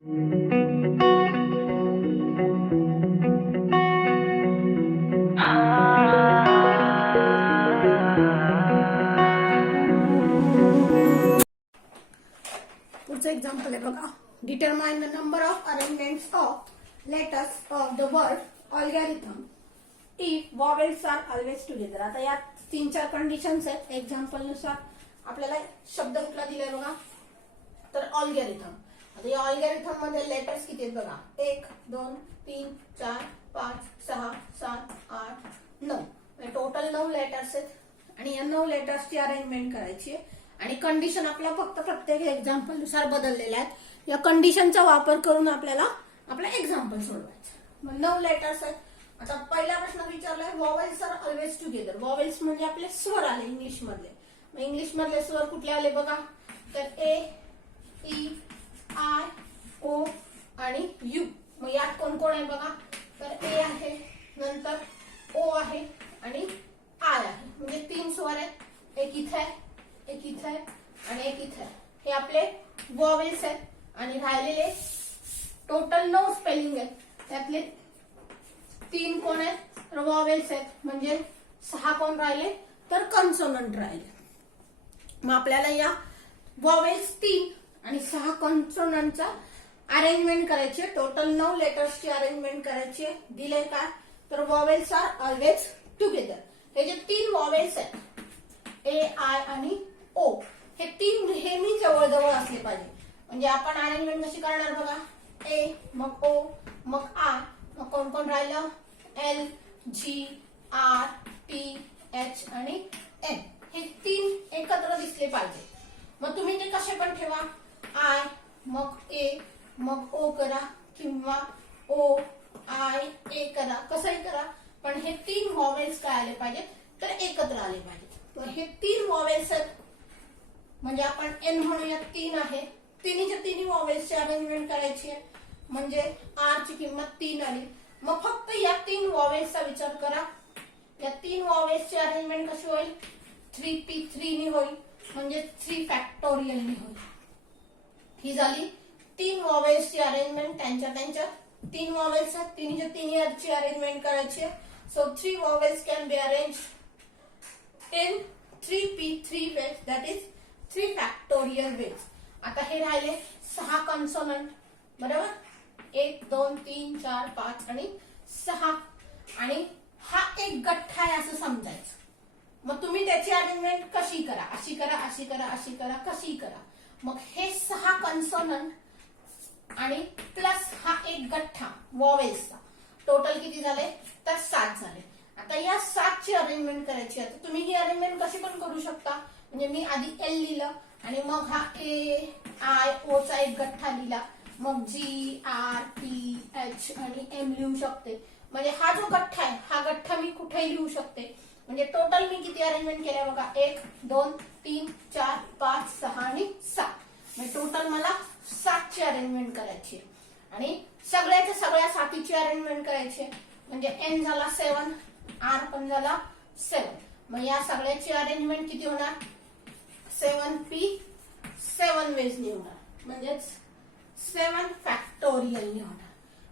पुढचं एक्झाम्पल आहे बघा. Determine the number of arrangements of letters of the word algorithm if vowels are always together. आता यात 3-4 conditions आहेत. एक्झाम्पल नुसार आपल्याला शब्द कुठला दिलाय बघा, तर ऑलगॅरिथम. आता या ऑलगॅरिथम मध्ये लेटर्स किती आहेत बघा, 1 2 3 4 5 6 7 8 9, टोटल 9 लेटर्स आहेत आणि या 9 लेटर्सची अरेंजमेंट करायची आहे. आणि कंडिशन आपल्या फक्त प्रत्येक एक्झाम्पल नुसार बदललेल्या आहेत. या कंडिशनचा वापर करून आपल्याला आपला एक्झाम्पल सोडवायचं. मग 9 लेटर्स आहेत. आता पहिला प्रश्न विचारलाय, vowels are always together. Vowels म्हणजे आपले स्वर आले इंग्लिश मधले. मग इंग्लिश मधले स्वर कुठले आले बघा, तर ए, ई, आय, ओ आणि यू. मग यात कोण कोण आहे बघा, तर ए आहे, नंतर ओ आहे आणि आय आहे. म्हणजे 3 स्वर आहेत. एक इथे आहे, एक इथे आहे आणि एक इथे आहे. हे आपले वॉवेल्स आहेत. आणि राहिलेले टोटल 9 स्पेलिंग आहेत. त्यातले 3 कोण आहेत, तर वॉवेल्स आहेत. म्हणजे 6 कोण राहिले, तर कॉन्सोनंट राहिले. मग आपल्याला या वॉवेल्स 3 आणि 6 कॉन्सोनंटचा अरेंजमेंट करायची. टोटल 9 लेटर्सची अरेंजमेंट करायची. दिले काय, तर वॉवेल्स आर ऑलवेज टुगेदर. हे जे 3 वॉवेल्स आहेत, ए, आय आणि ओ, हे 3 नेहमी जवळजवळ असले पाहिजे. म्हणजे आपण अरेंजमेंट कशी करणार बघा, ए मग ओ मग आय, मग कोण कोण राहिलं, एल, जी, आर, टी, एच आणि एन. हे 3 एकत्र दिसले पाहिजे. मग तुम्ही ते कसे पण ठेवा, आय मग ए मग ओ करा किंवा ओ आय ए करा, कसंही करा, पण हे 3 वॉवेल्स काय आले पाहिजेत, तर एकत्र आले पाहिजेत. तर हे 3 वॉवेल्स आहेत. म्हणजे आपण एन म्हणूया 3 आहे. तिन्हीच्या तिन्ही वॉवेल्सची अरेंजमेंट करायची आहे. म्हणजे आर ची किंमत 3 आली. मग फक्त या 3 वॉवेल्सचा विचार करा. या 3 वॉवेल्सची अरेंजमेंट कशी होईल, 3p3 ने होईल. म्हणजे 3 फॅक्टोरियल ने होईल. ही झाली 3 वॉवेल्सची अरेंजमेंट. त्यांच्या 3 वॉवेल्स आहेत, तिन्हीच्या तिन्हीची अरेंजमेंट करायची आहे. So 3 vowels can be arrange in 3p3 ways, that is 3 factorial ways. आता हे राहिले 6 कॉन्सोनंट, बरोबर. 1 2 3 4 5 आणि 6. आणि हा एक गठ्ठा आहे असं समजायचं. मग तुम्ही त्याची अरेंजमेंट कशी करा, अशी करा, अशी करा, अशी करा, कशी करा. मग हे 6 कॉन्सोनंट आणि प्लस हा एक गठ्ठा वॉवेल्सचा, टोटल किती झाले, तर 7 झाले. आता या 7 ची अरेंजमेंट करायची. आता तुम्ही ही अरेंजमेंट कशी पण करू शकता. म्हणजे मी आधी एल लिहिलं आणि मग हा ए, आय, ओ चा एक गठ्ठा लिहिला. मग जी, आर, टी, एच आणि एम लिहू शकते. म्हणजे हा जो गठ्ठा आहे, हा गठ्ठा मी कुठेही लिहू शकते. म्हणजे टोटल मी किती अरेंजमेंट केल्या बघा, 1 2 3 4 5 6 आणि 7. म्हणजे टोटल मला 7 ची अरेंजमेंट करायची. आणि सगळ्या 7ची अरेंजमेंट करायची. म्हणजे एन झाला 7, आर पण झाला 7. मग या सगळ्याची अरेंजमेंट किती होणार, 7p7 वेजनी होणार. म्हणजेच 7 फॅक्टोरियलनी होणार.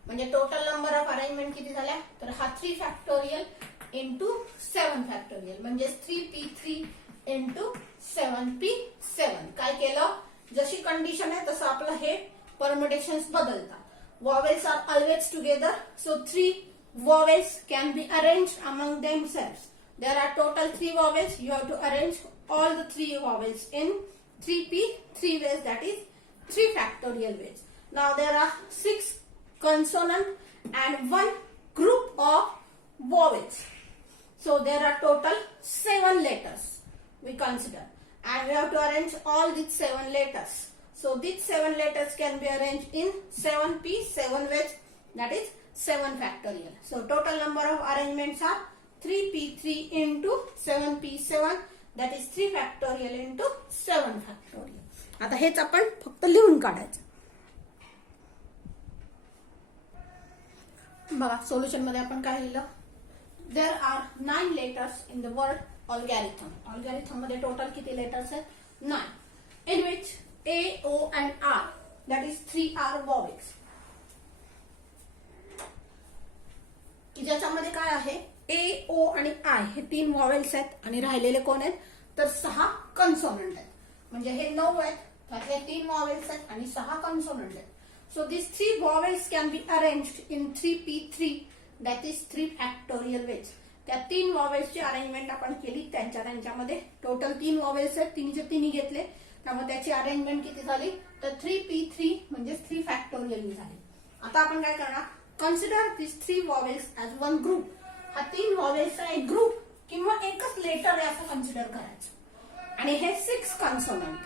म्हणजे टोटल नंबर ऑफ अरेंजमेंट किती झाल्या, तर हा 3 फॅक्टोरियल इंटू 7 फॅक्टोरियल. म्हणजे 3p3 इंटू 7p7. काय केलं, जशी कंडिशन आहे तसं आपलं हे परम्युटेशन्स बदलतात. Vowels are always together. So 3 vowels can be arranged among themselves. There are total 3 vowels. You have to arrange all the 3 vowels in 3p3 ways, that is 3 factorial ways. Now there are 6 consonant and 1 group of vowels. So there are total 7 letters we consider, and we have to arrange all these 7 letters. So these 7 letters can be arranged in 7p7 ways, that is 7 factorial. So total number of arrangements are 3p3 into 7p7, that is 3 factorial into 7 factorial. आता हेच आपण फक्त लिहून काढायचं. बघा solution मध्ये आपण काय लिहिलं, there are 9 letters in the word algorithm. Algorithm मध्ये टोटल किती लेटर्स आहेत, 9. In which A, O and R, that is 3 3 are vowels. ज्याच्यामध्ये काय आहे, ए, ओ आणि आय हे 3 वॉवेल्स आहेत आणि राहिलेले कोण आहेत, तर 6 कन्सोनंट आहेत. म्हणजे हे 9 आहेत, त्यातले 3 वॉवेल्स आहेत आणि 6 कन्सोनंट आहेत. So these 3 vowels can be arranged in 3p3, that is 3 factorial ways. त्या 3 vowels ची अरेंजमेंट आपण केली, त्यांच्यामध्ये टोटल 3 vowels आहेत, तिन्हीचे तिन्ही घेतले, त्यामुळे त्याची अरेंजमेंट किती झाली, तर 3p3 म्हणजे 3 फॅक्टोरियल झाली. आता आपण काय करणार, कन्सिडर दिस 3 vowels as one group. हा 3 vowels एक ग्रुप किंवा एकच लेटर आहे असं कन्सिडर करायचं. आणि हे 6 कन्सोनंट.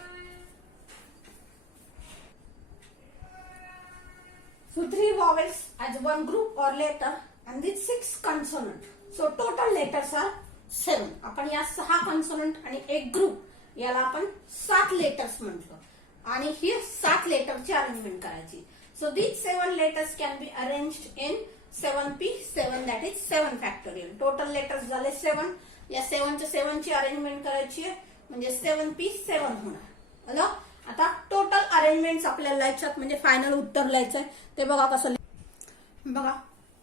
So 3 vowels as one group or letter and these 6 consonant. So total letters are 7. आपण या 6 consonant आणि एक ग्रुप याला आपण 7 लेटर्स म्हटलो आणि ही 7 लेटरची अरेंजमेंट करायची. So these 7 letters can be arranged in 7p7, that is 7 factorial. Total letters झाले 7. या 7 च्या 7 ची अरेंजमेंट करायची आहे म्हणजे 7p7 होणार. आलं. आता टोटल अरेंजमेंट आपल्याला लिहायच्यात म्हणजे फायनल उत्तर लिहायचंय ते बघा कसं. बघा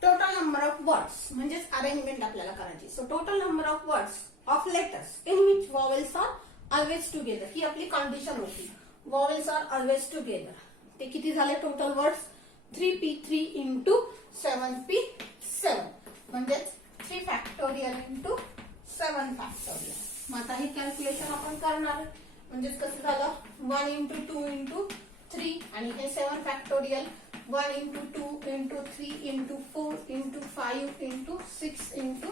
टोटल नंबर ऑफ वर्ड्स म्हणजेच अरेंजमेंट आपल्याला करायची. So total number of words of letters in which vowels are always together, ही आपली कंडिशन होती. Vowels are always together. ते किती झाले total words, 3p3 into 7p7 म्हणजेच 3 फॅक्टोरियल इंटू 7 फॅक्टोरियल. मग आता हे कॅल्क्युलेशन आपण करणार म्हणजेच कसं झालं, 1 इंटू 2 इंटू 3 आणि हे 7 factorial, 1 into 2 into 3 into 4 into 5 into 6 into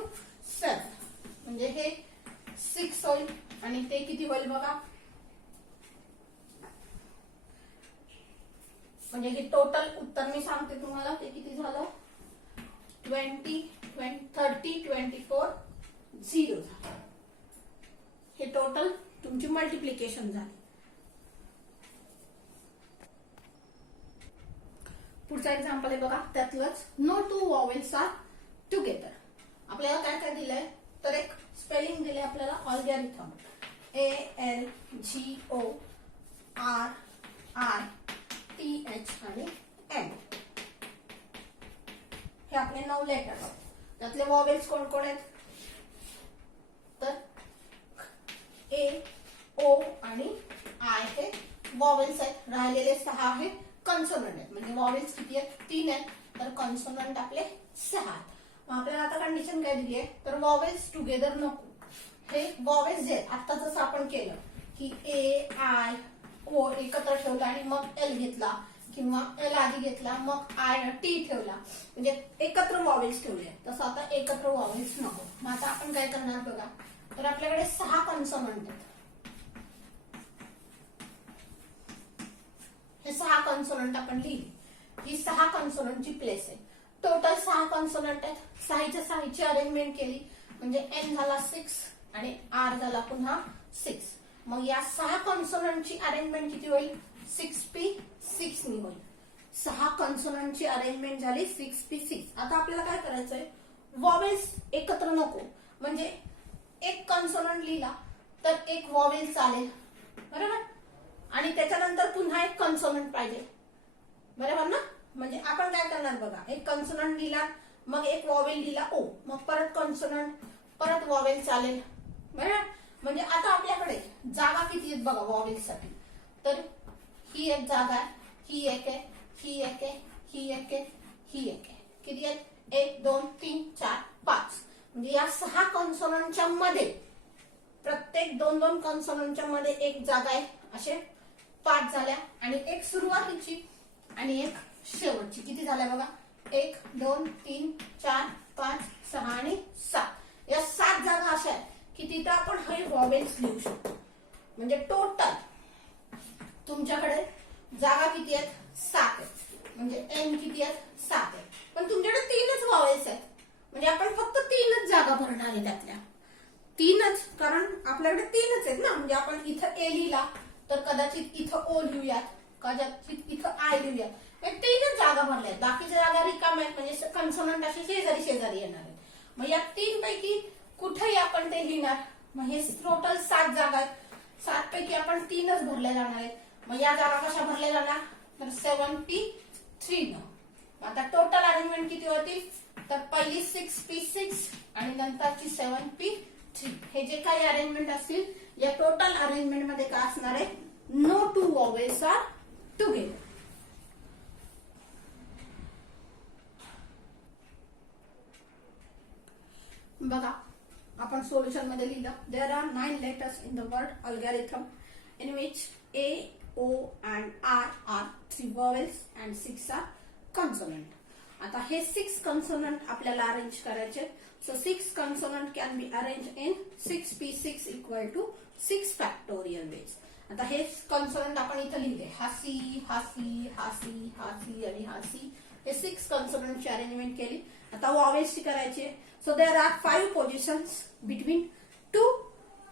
7 म्हणजे हे 6 होईल आणि ते किती होईल बघा, म्हणजे हे टोटल उत्तर मी सांगते तुम्हाला ते किती झालं, 20 30 24 0 झालं. हे टोटल तुमची मल्टिप्लिकेशन झाली. पुढचा एक्झाम्पल आहे बघा, त्यातलंच नो 2 वॉवेल्स आर टुगेदर. आपल्याला काय काय दिलंय तर एक स्पेलिंग दिले आपल्याला ऑलगॅरिथम, ALGORITH आणि M. हे आपले 9 लेटर. त्यातले वॉवेल्स कोण कोण आहेत तर ए, ओ आणि आय हे वॉवेल्स आहेत. राहिलेले 6 हे कन्सोनंट आहेत. म्हणजे वॉवेल्स किती आहेत, 3 आहेत, तर कन्सोनंट आपले 6 आहेत. मग आपल्याला आता कंडिशन काय दिली आहे तर वॉवेल्स टुगेदर नको. हे वॉवेल्स जे आता जसं आपण केलं की ए, आय, ओ एकत्र ठेवला आणि मग एल घेतला किंवा एल आधी घेतला मग आय टी ठेवला म्हणजे एकत्र वॉवेल्स ठेवले, तसं आता एकत्र वॉवेल्स नको. मग आता आपण काय करणार बघा, तर आपल्याकडे 6 कन्सोनंट आहेत. हे 6 कन्सोनंट आपण लिहिली, ही 6 कन्सोनंटची प्लेस आहे. टोटल 6 कन्सोनंट आहेत. 6ची अरेंजमेंट केली म्हणजे एन झाला 6 आणि आर झाला पुन्हा 6. मग या 6 कन्सोनंटची अरेंजमेंट किती होईल, 6p6 नी होईल. 6 कन्सोनंटची अरेंजमेंट झाली 6p6. आता आपल्याला काय करायचंय, वॉवेल्स एकत्र नको म्हणजे एक कन्सोनंट लिहिला तर एक वॉवेल चालेल बरोबर, आणि त्याच्यानंतर पुन्हा एक कन्सोनंट पाहिजे बरोबर ना. म्हणजे आपण काय करणार बघा, एक कन्सोनंट लिहिला मग एक वॉवेल लिहिला ओ, मग परत कन्सोनंट परत वॉवेल चालेल बरोबर. म्हणजे आता आपल्याकडे जागा किती आहेत बघा वॉवेल्ससाठी, तर ही एक जागा आहे, ही एक आहे, ही एक आहे, ही एक आहे, ही एक आहे. किती आहेत, 1 2 3 4 5. म्हणजे या 6 कन्सोनंटच्या मध्ये प्रत्येक 2-2 कन्सोनंटच्या मध्ये एक जागा आहे. असे 5 झाल्या आणि एक सुरुवातीची आणि एक शेवटची. किती झाल्या बघा, 1 2 3 4 5 6 आणि 7. या 7 जागा अशा आहेत की तिथं आपण हे वॉवेल्स लिहू शकतो. म्हणजे टोटल तुमच्याकडे जागा किती आहेत, 7 आहेत. म्हणजे एन किती आहेत, 7 आहेत. पण तुमच्याकडे 3च वॉवेल्स आहेत म्हणजे आपण फक्त 3च जागा भरणार आहे त्यातल्या 3च, कारण आपल्याकडे 3च आहेत ना. म्हणजे आपण इथं ए लिहिला तर कदाचित इथं ओ लिहूयात, कदाचित इथं आय लिहूयात. 3च जागा भरल्या आहेत, बाकीच्या जागा रिकाम्या आहेत. म्हणजे कन्सोनंट असे शेजारी शेजारी येणार आहेत. मग या 3 पैकी कुठेही आपण ते लिहिणार. मग हे टोटल 7 जागा आहेत. 7 पैकी आपण 3च भरल्या जाणार आहेत. मग या जागा कशा भरल्या जाणार तर तर 7p3 न. आता टोटल अरेंजमेंट किती होती, तर पहिली 6p6 आणि नंतरची 7p3. हे जे काही अरेंजमेंट असतील या टोटल अरेंजमेंट मध्ये काय असणार आहे, no two vowels are together. बघा आपण सोल्युशन मध्ये लिहिलं, there are 9 letters in the word algorithm in which A, O and R are 3 vowels and 6 are consonant. आता हे 6 consonant आपल्याला अरेंज करायचे. So 6 consonant can be arranged in 6p6 equal to 6 factorial ways. आता हे consonant आपण इथे लिहिले, हासी हासी हासी हासी आणि हासी. हे 6 consonant ची अरेंजमेंट केली. आता vowels ची करायची. So there are 5 positions between 2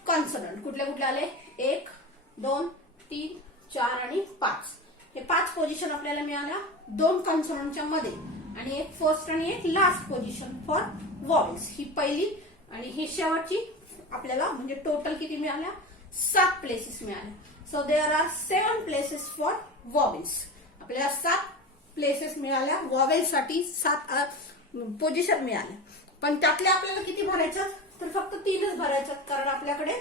consonant. कुठले कुठले आले, 1 2 3 4 आणि 5. हे 5 पोझिशन आपल्याला मिळाल्या 2 कॉन्सोनंटच्या मध्ये आणि एक फर्स्ट आणि एक लास्ट पोझिशन फॉर वॉवेल्स. ही पहिली आणि ही शेवटची आपल्याला म्हणजे टोटल किती मिळाल्या, 7 प्लेसेस मिळाल्या. So there are 7 places for vowels. आपल्याला 7 प्लेसेस मिळाल्या वॉवेल्ससाठी, 7 पोझिशन मिळाल्या. पण त्यातल्या आपल्याला किती भरायच्यात, तर फक्त 3च भरायच्यात, कारण आपल्याकडे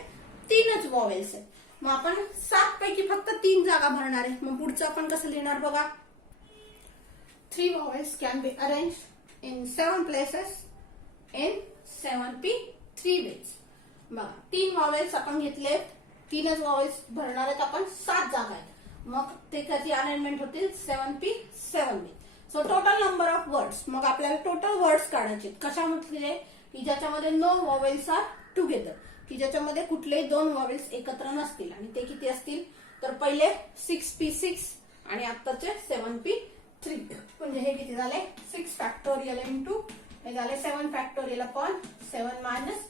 3च वॉवेल्स आहेत. मग आपण 7 पैकी फक्त 3 जागा भरणार आहे. मग पुढचं आपण कसं लिहिणार बघा, 3 vowels can be arranged in 7 places in 7p3 ways. बघा 3 vowels आपण घेतले, 3च vowels भरणार आहेत आपण, 7 जागा आहेत. मग ते कधी अरेंजमेंट होतील, 7p7 ways. So total number of words. मग आपल्याला टोटल वर्ड्स काढायचे कशामध्ये, की ज्याच्यामध्ये नो वॉवेल्स आर टुगेदर, की ज्याच्यामध्ये कुठलेही 2 वॉवेल्स एकत्र नसतील. आणि ते किती असतील, तर पहिले 6p6 आणि आत्ताचे 7p3. म्हणजे हे किती झाले, 6 फॅक्टोरियल इंटू हे झाले 7 फॅक्टोरियल अपॉन 7 मायनस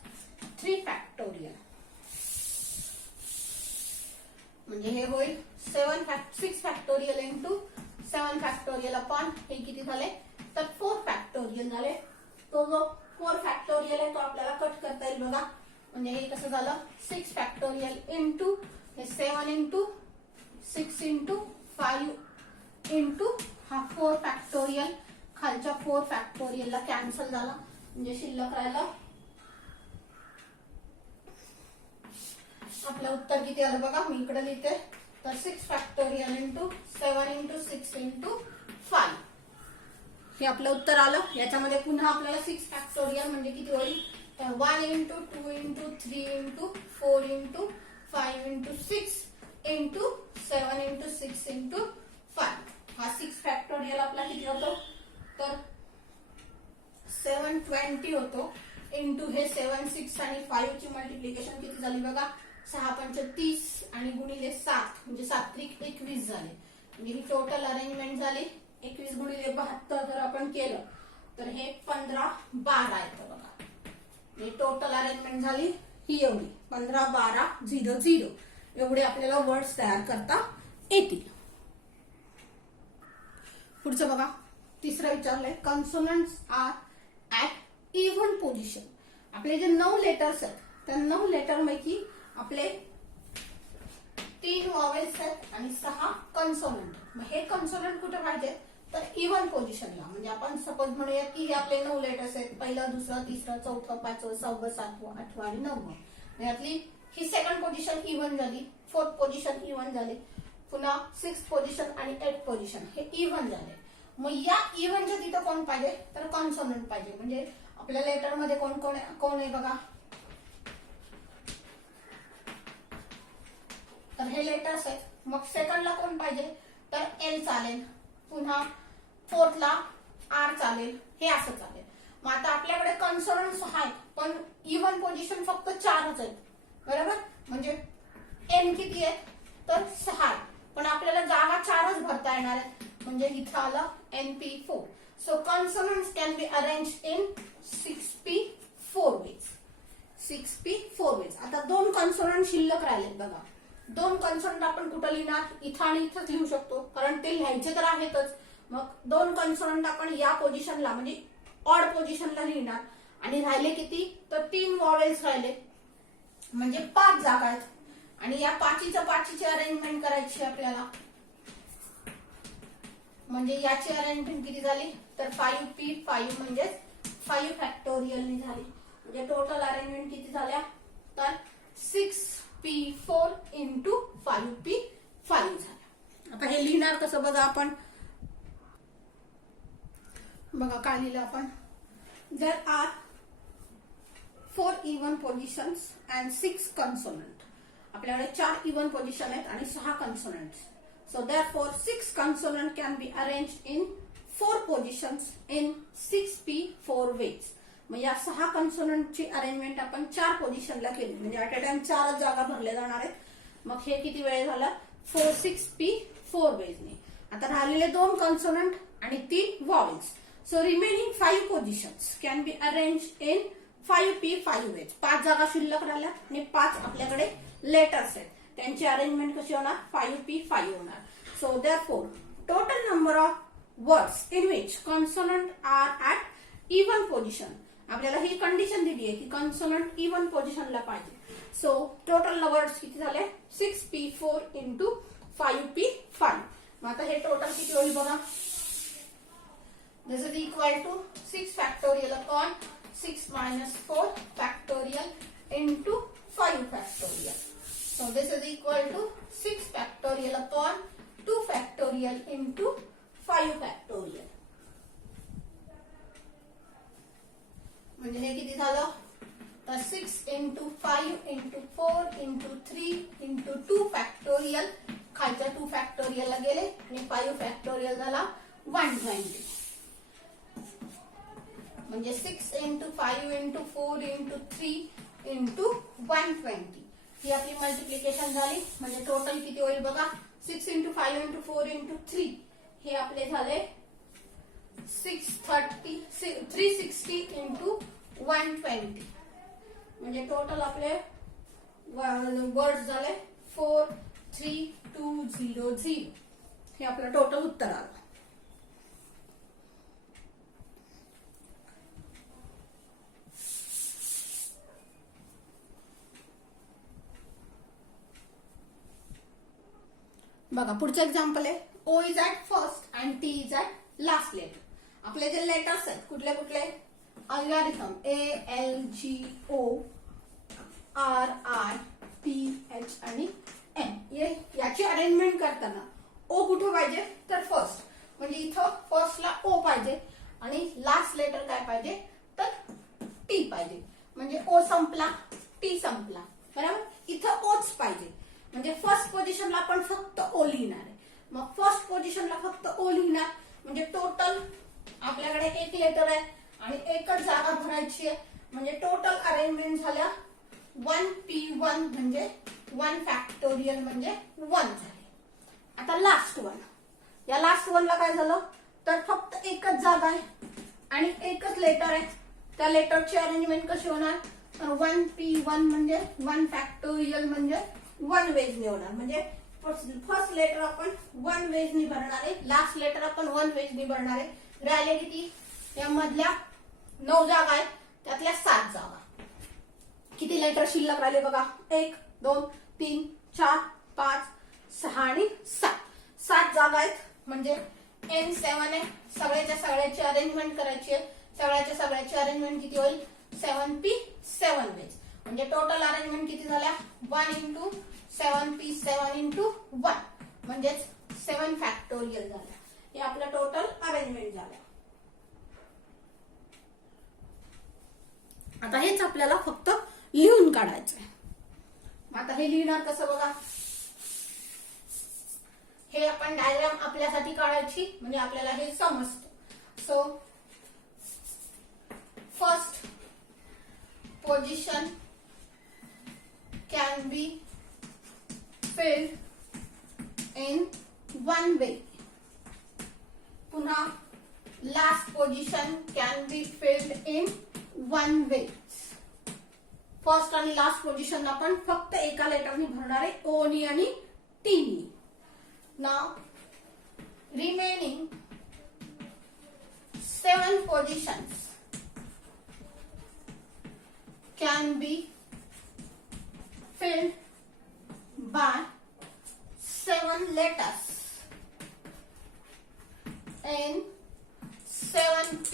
3 फॅक्टोरियल. म्हणजे हे होईल 6 फॅक्टोरियल इंटू 7 फॅक्टोरियल अपॉन हे किती झाले, तर 4 फॅक्टोरियल झाले. तो जो 4 फॅक्टोरियल आहे तो आपल्याला कट करता येईल बघा. म्हणजे हे कसं झालं, 6 फॅक्टोरियल इंटू हे 7 इंटू 6 इंटू 5 इंटू हा 4 फॅक्टोरियल. खालच्या 4 फॅक्टोरियलला कॅन्सल झाला, म्हणजे शिल्लक राहिलं. आपलं उत्तर किती आलं बघा, मी इकडे लिहिते, तर 6 फॅक्टोरियल इंटू 7 इंटू 6 इंटू 5 हे आपलं उत्तर आलं. याच्यामध्ये पुन्हा आपल्याला 6 फॅक्टोरियल म्हणजे किती होईल, 1 into 2 into 3 into 4 into 5 into 6 into 7 into 6 into 5. हा 6 फॅक्टोरियल आपला किती होतो, तर 720 होतो. इंटू हे 7 6 आणि 5 ची मल्टिप्लिकेशन किती झाली बघा, 6 पंच 30 आणि गुणिले 7 म्हणजे 7 त्रिक 21 झाले. म्हणजे ही टोटल अरेंजमेंट झाली. 21 गुणिले 72 जर आपण केलं तर हे 15 12 येतं बघा. ही टोटल अरेंजमेंट झाली ही एवढी, 15 12 0 0 एवढे आपल्याला वर्ड्स तयार करता येतील. पुढचं बघा, तिसरं विचारलंय, कॉन्सोनंट्स आर ऍट इव्हन पोझिशन. आपले जे 9 लेटर्स आहेत त्या 9 लेटर पैकी आपले 3 वॉवेल्स आहेत आणि 6 कॉन्सोनंट. मग हे कॉन्सोनंट कुठे पाहिजे, तर इव्हन पोझिशनला. म्हणजे आपण सपोज म्हणूया की हे आपले 9 लेटर्स आहेत, पहिलं दुसरं तिसरं चौथं 5वं 6वं 7वं 8वं आणि 9वं. यातली ही 2nd पोझिशन इव्हन झाली, 4th पोझिशन इव्हन झाली, पुन्हा 6th पोझिशन आणि 8th पोझिशन हे इव्हन झाले. मग या इव्हनच्या तिथं कोण पाहिजे, तर कॉन्सोनंट पाहिजे. म्हणजे आपल्या लेटर मध्ये कोण कोण आहे बघा, तर हे लेटर्स आहेत. मग सेकंडला कोण पाहिजे, तर एल चालेल, पुन्हा 4thला आर चालेल, हे असं चालेल. मग आता आपल्याकडे कॉन्सोनंट्स आहेत पण इव्हन पोझिशन फक्त 4च आहेत, बरोबर. म्हणजे एन किती आहेत, तर 6, पण आपल्याला जागा 4च भरता येणार आहेत. म्हणजे इथं आलं NP4. So consonants can be arrange in 6p4 ways. 6p4 ways. आता 2 कॉन्सोनंट शिल्लक राहिलेत बघा. 2 कॉन्सोनंट आपण कुठं लिहिणार, इथं आणि इथंच लिहू शकतो, कारण ते लिहायचे तर आहेतच. मग 2 कॉन्सोनंट आपण या पोझिशनला म्हणजे ऑड पोझिशनला लिहिणार. आणि राहिले किती, तर 3 वॉवेल्स राहिले, म्हणजे 5 जागा आहेत. आणि या 5ची अरेंजमेंट करायची आपल्याला. म्हणजे याची अरेंजमेंट किती झाली तर 5p5 म्हणजे 5 फॅक्टोरियल झाली. म्हणजे टोटल अरेंजमेंट किती झाल्या तर 6p4 इंटू 5p5 झाल्या. आता हे लिहिणार कसं बघा आपण. बघा काय लिहिलं आपण. There are 4 even positions and 6 consonant. आपल्याकडे 4 इवन पोझिशन आहेत आणि 6 कन्सोनंट्स. So therefore 6 consonant can be arranged in 4 positions in 6p4 ways. मग या 6 कन्सोनंटची अरेंजमेंट आपण 4 पोझिशनला केली म्हणजे ऍट अ टाइम 4 जागा भरल्या जाणार आहेत. मग हे किती वेळ झाला 6p4 वेजने. आता राहिलेले 2 कन्सोनंट आणि 3 vowels. So remaining 5 positions can be arranged in 5p5 ways. 5 जागा शिल्लक राहिल्या आणि 5 आपल्याकडे लेटर्स आहेत. त्यांची अरेंजमेंट कशी होणार 5p5 होणार. So therefore total number of words in which consonant are at even position. आपल्याला ही कंडिशन दिली आहे की कॉन्सोनंट इवन पोझिशनला पाहिजे. सो टोटल वर्ड्स किती झाले 6p4 इंटू 5p5. मग आता हे टोटल किती होईल बघा. This is equal to 6 factorial upon 6 minus 4 factorial into 5 factorial. So this is equal to 6 factorial upon 2 factorial into 5 factorial. म्हणजे हे किती झालं तर 6 into 5 into 4 into 3 into 2 factorial. खालच्या 2 factorial ला गेले आणि 5 factorial झाला 120. म्हणजे 6 into 5 into 4 into 3 into 120. ही आपली मल्टिप्लिकेशन झाली. म्हणजे टोटल किती होईल बघा 6 into 5 into 4 into 3 हे आपले झाले 360 into 120. म्हणजे टोटल आपले वर्ड झाले 43200. हे आपलं टोटल उत्तर आलं. बघा पुढचं एक्झाम्पल आहे. O is at first and T is at last letter. आपले जे लेटर्स आहेत कुठले कुठले अल्गोरिथम ALGO RIPH आणि M. याची अरेंजमेंट करताना ओ कुठे पाहिजे तर फर्स्ट. म्हणजे इथं फर्स्टला ओ पाहिजे आणि लास्ट लेटर काय पाहिजे तर टी पाहिजे. म्हणजे ओ संपला टी संपला बरोबर. इथं ओच पाहिजे. म्हणजे फर्स्ट पोझिशनला आपण फक्त ओ लिहिणार आहे. मग फर्स्ट पोझिशनला फक्त ओ लिहिणार म्हणजे टोटल आपल्याकडे एक लेटर आहे आणि एकच जागा भरायची आहे. म्हणजे टोटल अरेंजमेंट झाल्या 1p1 म्हणजे 1 फॅक्टोरियल म्हणजे 1 झाले. आता लास्ट वन. या लास्ट वनला काय झालं तर फक्त एकच जागा आहे आणि एकच लेटर आहे. त्या लेटरची अरेंजमेंट कशी होणार तर 1p1 म्हणजे 1 फॅक्टोरियल म्हणजे 1 वेजनी होणार. म्हणजे फर्स्ट लेटर आपण 1 वेजनी भरणार आहे. लास्ट लेटर आपण 1 वेजनी भरणार आहे. राहिले किती या मधल्या 9 जागा आहेत त्यातल्या 7 जागा. किती लेटर शिल्लक राहिले बघा 1 2 3 4 5 6 आणि 7. 7 जागा आहेत म्हणजे N7 आहे. सगळ्याची अरेंजमेंट करायची आहे. सगळ्याची अरेंजमेंट किती होईल 7p7 वेज. म्हणजे टोटल अरेंजमेंट किती झाल्या 1 into 7p7 into 1 म्हणजेच 7 फॅक्टोरियल झाल्या. हे आपलं टोटल अरेंजमेंट झालं. आता हेच आपल्याला फक्त लिहून काढायचं आहे. आता हे लिहिणार कसं बघा. हे आपण डायग्राम आपल्यासाठी काढायची म्हणजे आपल्याला हे समजतं. So first position can be filled in one way. पुन्हा last position can be filled in one way. First आणि लास्ट पोझिशन आपण फक्त एका लेटरनी भरणार आहे ओ नी आणि टी नी. Now remaining 7 positions can be filled by 7 letters in 7p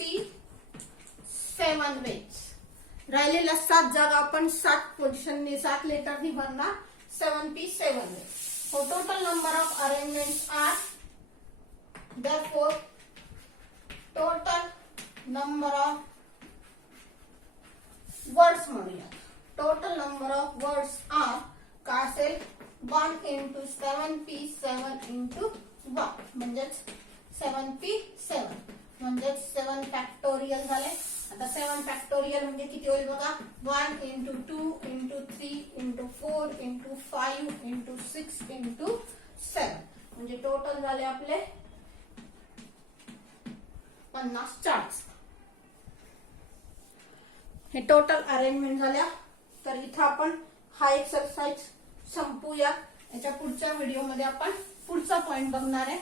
7 ways. राहिलेल्या 7 जागा आपण 7 पोझिशनने 7 लेटरनी भरणार 7p 7 ways. So total number of arrangements are, therefore total number of words म्हणूया. Total number of words are काय असेल 1 into 7p 7 into 1 म्हणजेच 7p 7 म्हणजेच 7 factorial झाले. आता 7 फॅक्टोरियल म्हणजे किती होईल बघा 1 into 2 into 3 into 4 into 5 into 6 into 7 म्हणजे टोटल झाले आपले 50-40. हे टोटल अरेंजमेंट झाल्या. तर इथं आपण हा एक्सरसाइज संपूया. याच्या पुढच्या व्हिडिओमध्ये आपण पुढचा पॉइंट बघणार आहे.